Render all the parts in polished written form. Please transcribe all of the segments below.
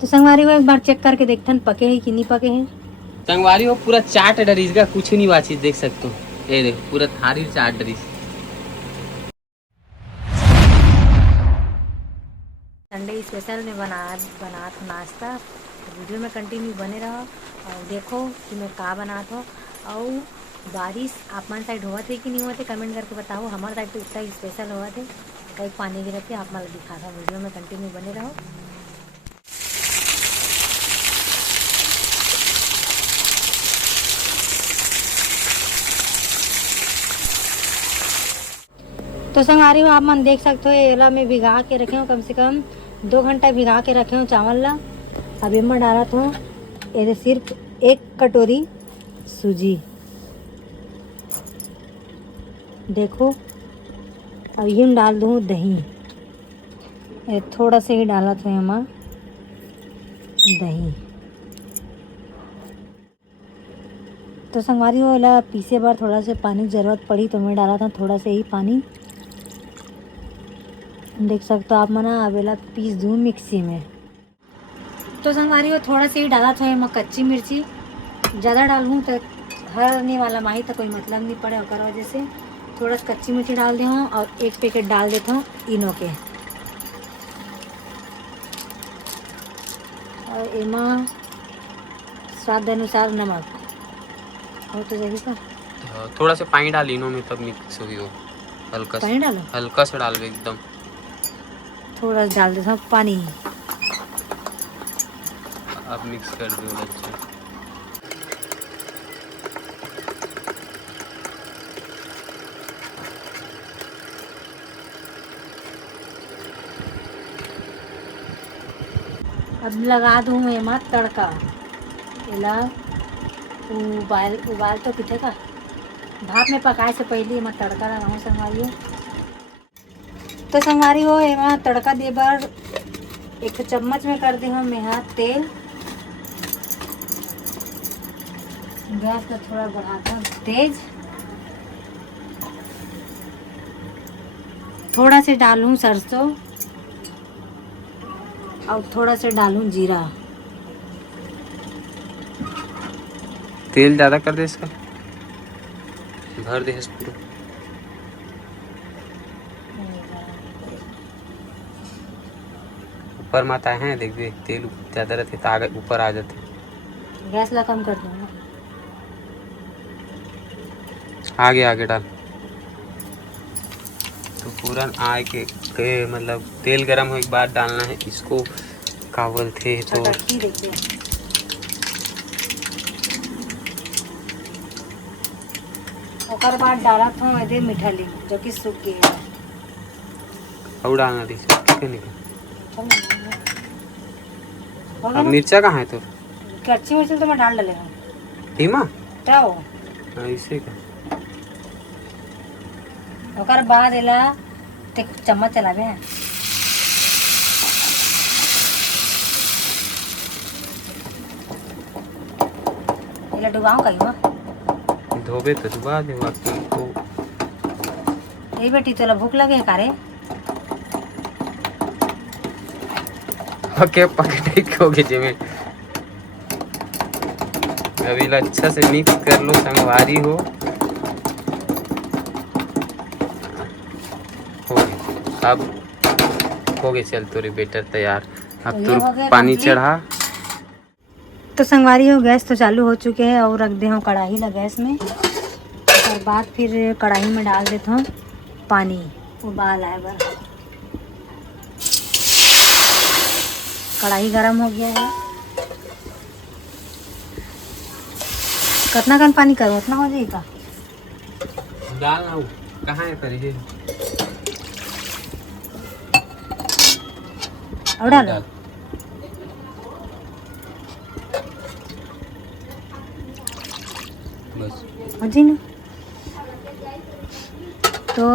तो संगवारी वो एक बार चेक करके देखथन पके है कि नहीं पके हैं। संगवारी हो पूरा चाट डरीज का कुछ नहीं बाची देख सकते हो। ये देखो पूरा थारी चाट डरीज। संडे स्पेशल में बना नाश्ता। वीडियो में कंटिन्यू बने रहो और देखो कि मैं का बनात हो। और बारिश आप मन साइड होवत है कि नहीं होवत है कमेंट करके बताओ। हमारे साइड तो इतना स्पेशल होवत है कई पानी गिरत है। आप मन दिखा था वीडियो में कंटिन्यू बने रहो। तो संगवारी हो आप मन देख सकते हो एला में भिगा के रखे हो कम से कम 2 घंटा भिगा के रखे हो चावल ला। अब इमा डालत हो ये सिर्फ 1 कटोरी सूजी। देखो अब ये डाल दूँ दही। ये थोड़ा सा ही डालत हो एमा दही। तो संगवारी हो एला पीसे बार थोड़ा सा पानी की जरूरत पड़ी तो मैं डाला था थोड़ा सा ही पानी। देख सकते हो आप मना अब एला पीस दूँ मिक्सी में। तो संगवारी हो थोड़ा सा ही डाला था एमा कच्ची मिर्ची। ज़्यादा डालूँ तो हरने वाला माही तो कोई मतलब नहीं पड़े और वजह से थोड़ा सा कच्ची मिर्ची डाल दे हूँ और 1 पैकेट डाल देता हूँ इनो के। और एमा स्वाद अनुसार नमक हो तो जरूर का थोड़ा सा पानी डाल इनो में तब मिक्स होगी वो। पानी डालो। हल्का सा डाल एकदम। थोड़ा सा डाल देता हूँ पानी। अब मिक्स कर दो अच्छा। अब लगा दूँ एमा तड़का। एला उबाल तो पीछे का भाप में पकाए से पहले एमा तड़का लगाऊँ संगवारी हो। तो संगवारी हो एमा तड़का दे बर 1 चम्मच में कर दे हूँ मैं तेल। गैस का थोड़ा बढ़ाता हूँ तेज। थोड़ा से डालूँ सरसों और थोड़ा से डालूँ जीरा। तेल ज़्यादा कर दे इसका। भर दे इस पूरा। ऊपर मत आए हैं देख दे तेल ज़्यादा रहते तो आगे ऊपर आ जाते। गैस ला कम कर दूँ ना। आगे आगे डाल। तो पूरा आए के मतलब तेल गरम होने के बाद डालना है इसको। का बोलते तो छटकी देखिए। ओकर बाद डाला था मैं मीठा लीमू जो कि सूख गया है। और डालना थी ठीक है निकल। हो गया अब ना। मिर्चा कहाँ है तो कच्ची मिर्ची तो मैं डाल डालेगा धीमा तो ऐसे का। ओकर बाद एला ते चम्मच चलावे एला डुबाऊं कहीं वहाँ। धोबे तो डुबा दे बाकी तो। ए बेटी तोला भूख लगे का रे। पके पके हो गए जिमें। अभी अच्छा से मिक्स कर लो संगवारी हो गया। अब हो गए चल तोरे बेटर तैयार। तो अब ये तो हो गया पानी कंप्लीट। चढ़ा। तो संगवारी हो गैस तो चालू हो चुके हैं और रख दे हूँ कढ़ाई ला गैस में। और बाद फिर कढ़ाई में डाल देता हूँ पानी उबाल आए बार। कढ़ाई गरम हो गया है। कितना कन पानी करो उतना हो जाएगा। दाल ना कहाँ है करी और डालो बस। हो जी ना। तो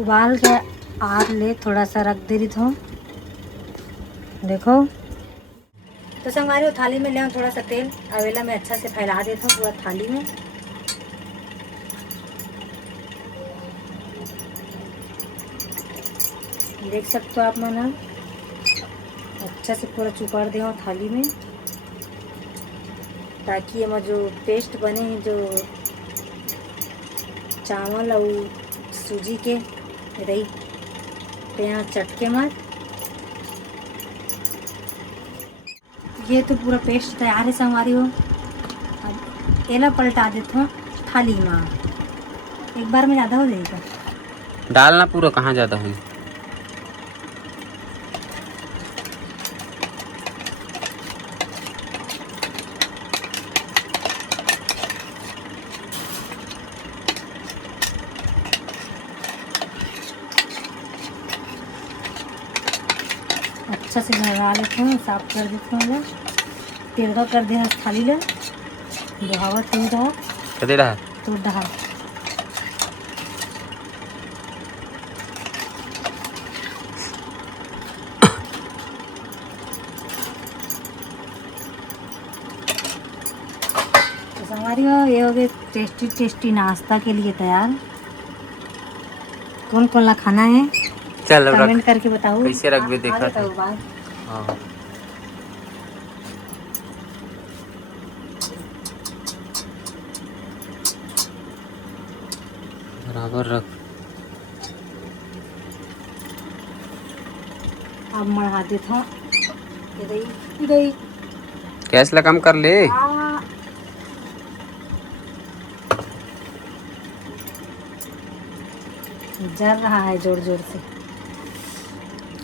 उबाल के आग ले थोड़ा सा रख दे रही हूँ। देखो तो संगवारी हो थाली में ले आऊँ थोड़ा सा तेल अवेला में अच्छा से फैला देता हूँ पूरा थाली में। देख सकते हो आप मना अच्छा से पूरा चुपाड़ दे थाली में, ताकि एमा जो पेस्ट बने हैं, जो चावल और सूजी के रही तो यहाँ चटके मत। ये तो पूरा पेस्ट तैयार है संगवारी हो। अब एला पलटा देते हूँ थाली में, एक बार में ज़्यादा हो जाएगा। डालना पूरा कहाँ ज़्यादा है। अच्छा से भरवा लेते हैं, साफ कर देते हैं, तेलका कर दे थाली ले बहावत हो रहा कदे रहा तो डहा। तो संगवारी हो, ये हो गए टेस्टी टेस्टी नाश्ता के लिए तैयार। कौन कौन ला खाना है चल कमेंट करके बताओ। कैसे रख भी देखा था। हाँ बराबर रख। अब मढ़ा देता हूँ इधर गैस ला कम कर ले। जल रहा है जोर जोर से।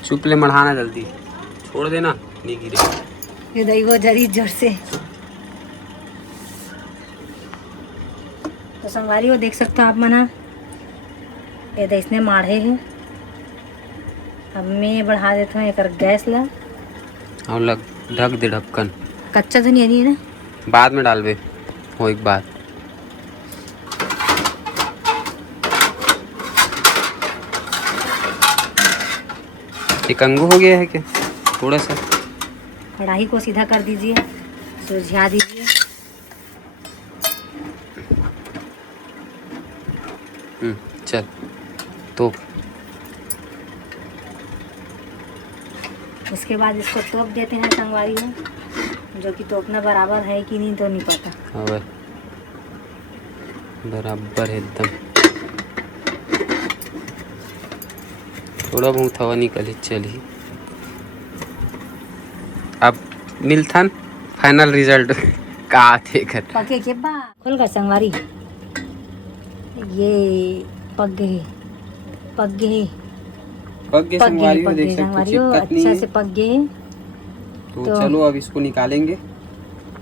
चुप ले, मढ़ाना जल्दी, छोड़ देना नहीं गिरे। ये दही वो जरी जोर से। तो संगवारी वो देख सकते हो आप मना, ये दही इसने माढ़े हैं। अब मैं बढ़ा देता हूँ एक गैस ला और लग ढक दे ढक्कन। कच्चा तो नहीं है ना, बाद में डालबे हो एक बार। एक अंगू हो गया है क्या थोड़ा सा। कढ़ाई को सीधा कर दीजिए, सुलझा दीजिए। चल तो उसके बाद इसको तोप देते हैं संगवारी में, जो कि तोपना बराबर है कि नहीं तो नहीं पता। हाँ बराबर है एकदम। थोड़ा बहुत हवा निकली चली। अब मिलथन फाइनल रिजल्ट का देखत। पके के बा खोल कर संगवारी, ये पक गए पक गए पक गए संगवारी हो, देख सकते हो संगवारी हो, चिपकत नहीं अच्छा है। से पक गए। तो चलो अब इसको निकालेंगे,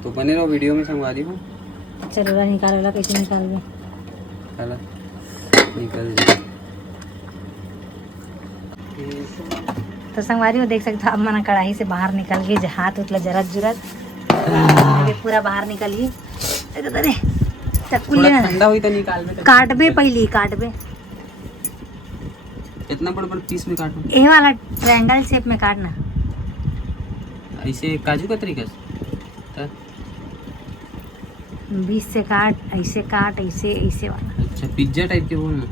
तो बने रहो वीडियो में संगवारी हो। चलो निकाल ला, कैसे निकाल में चला निकल जाए। तो संगवारी हो देख सकते हो आप मना कढ़ाई से बाहर निकल गए, हाथ उतला जरत जुरत पूरा बाहर निकल गई। अरे चक्कू थोड़ा लेना, ठंडा हुई तो निकाल में काट बे पहले काट बे। इतना बड़ा बड़ा पीस में काटो, ये वाला ट्रायंगल शेप में काटना, ऐसे काजू का तरीका से। बीच से काट, ऐसे काट, ऐसे ऐसे वाला। अच्छा पिज्जा टाइप के बोलना।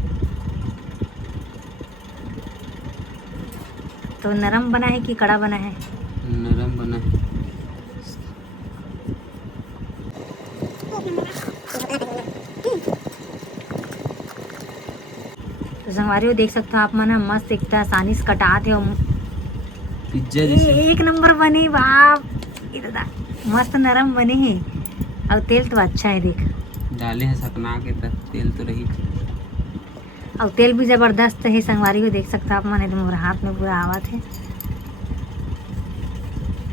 तो नरम बना है कि कड़ा बना है? नरम बना है। तो संगवारी हो देख सकते हो आप मना मस्त एक आसानी से कटात है, पिज्जा जैसे एक नंबर बने बाप। ये दादा मस्त नरम बने हैं, और तेल तो अच्छा है देख। डाले हैं सकना के तक तेल तो रही। और तेल भी जबरदस्त है संगवारी को देख सकते हो आप मन, एकदम हाथ में पूरा आवत है।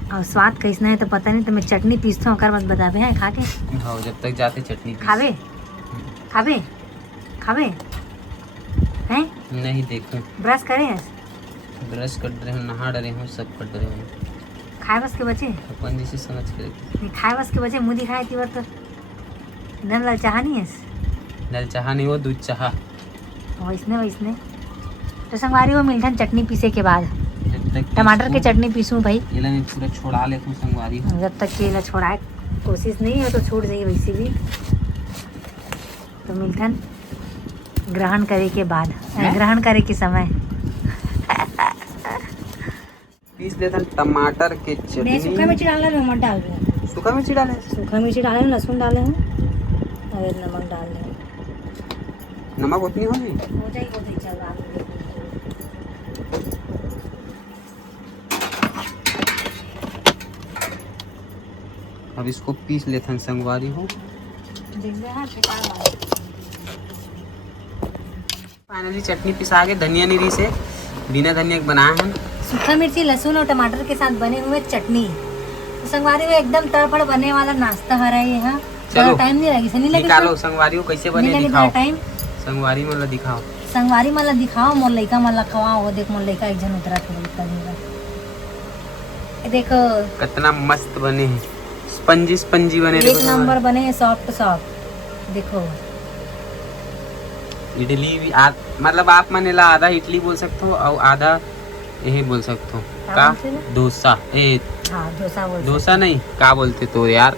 और स्वाद कैसना है तो पता नहीं, तो मैं चटनी पीसता हूँ, कर मत बताबे हैं खा के। हाँ जब तक जाते चटनी खावे खावे खावे हैं नहीं। देखो ब्रश करे ब्रश कर रहे हो, नहा डरे हो, सब कर रहे हो। खाए बस के बचे, अपन जैसे समझ के नहीं खाए बस के बचे, मुँह दिखाए थी बार तो एकदम लाल चाह नहीं है। लाल चाह नहीं हो, दूध चाह वैसने वैसने। तो संगवारी वो मिल्टन चटनी पीसे के बाद जब तक टमाटर की चटनी पीसूँ भाई, ये मैं पूरा छोड़ा लेता हूँ संगवारी हो। जब तक केला छोड़ाए कोशिश नहीं है तो छूट जाइए वैसे भी। तो मिल्टन ग्रहण करे के बाद, ग्रहण करे के समय पीस लेते हैं टमाटर के नहीं, चटनी। सूखा मिर्ची डालना है, मत डाल रहे। सूखा मिर्ची डाले, सूखा मिर्ची डाले हैं, लहसुन डाले हैं और नमक डाल रहे हैं। नमक उतनी होगी। हो जाएगी चल रहा है। अब इसको पीस लेते हैं संगवारी हो। फाइनली चटनी पिसा के धनिया निरी से बिना धनिया के बनाए हैं। सूखा मिर्ची, लहसुन और टमाटर के साथ बने हुए चटनी। तो संगवारी में एकदम तड़फड़ बनने वाला नाश्ता है रहा है यहाँ। चलो टाइम नहीं लगेगा, नहीं लगेगा। निकालो संगवारी को कैसे बने दिखाओ। टाइम संगवारी मतलब दिखाओ। संगवारी मला दिखाओ, मोर लइका मला खवाओ। वो देख मोर लइका एक जन उतरा के करेगा। ये देखो कितना मस्त बने हैं, स्पंजी स्पंजी बने। एक नंबर बने हैं, सॉफ्ट सॉफ्ट। देखो इडली भी मतलब आप मने ला आधा इडली बोल सकते हो और आधा यही बोल सकते हो का डोसा। हाँ डोसा बोल। डोसा नहीं का बोलते तो यार,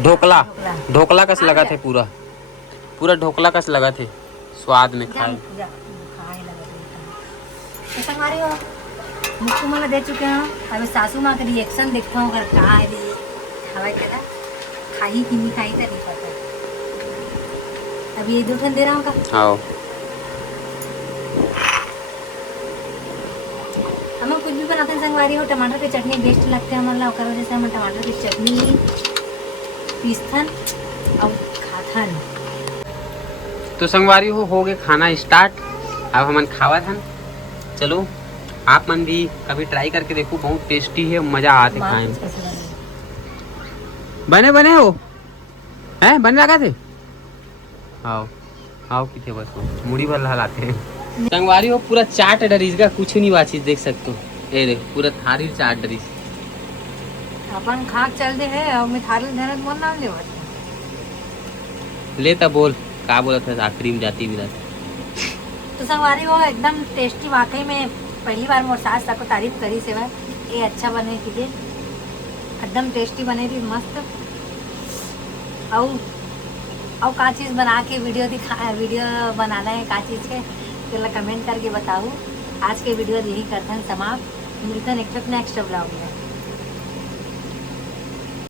ढोकला। ढोकला कस लगा थे, पूरा पूरा ढोकला कस लगा थे स्वाद में खाए। संगवारी हो मुझको मला दे चुके हैं। अभी सासू माँ का रिएक्शन देखता हूँ, अगर कहा है खावा के ना खाई कि नहीं खाई तो नहीं पता। अभी ये 2 ठन दे रहा हूँ का। आओ हम कुछ भी बनाते हैं संगवारी हो, टमाटर की चटनी बेस्ट लगते हैं हमारा। ओकर वजह से हम टमाटर की चटनी पीसथन और खाथन। तो संगवारी हो गए खाना स्टार्ट। अब हमन खावा था। चलो आप मन भी कभी ट्राई करके देखो, बहुत टेस्टी है, मजा आते खाए। बने बने हो हैं, बने लगा थे। आओ आओ किथे बस मुड़ी भर हलाते हैं। संगवारी हो पूरा चाट डरीज का कुछ नहीं बाची देख सकते हो। ये देखो पूरा थारी चाट डरीज अपन खाक चल दे है और मैं थारी धरत मन नाम ले लेता बोल का बोला था आखिरी में जाती भी तो संगवारी हो एकदम टेस्टी। वाकई में पहली बार मोर सास को तारीफ करी से ये अच्छा बने कीजिए, एकदम टेस्टी बने थी, मस्त। और का चीज़ बना के वीडियो बनाना है का चीज़ के तो कमेंट करके बताओ। आज के वीडियो यही करते हैं समाप्त। मिलते हैं नेक्स्ट ब्लॉग में।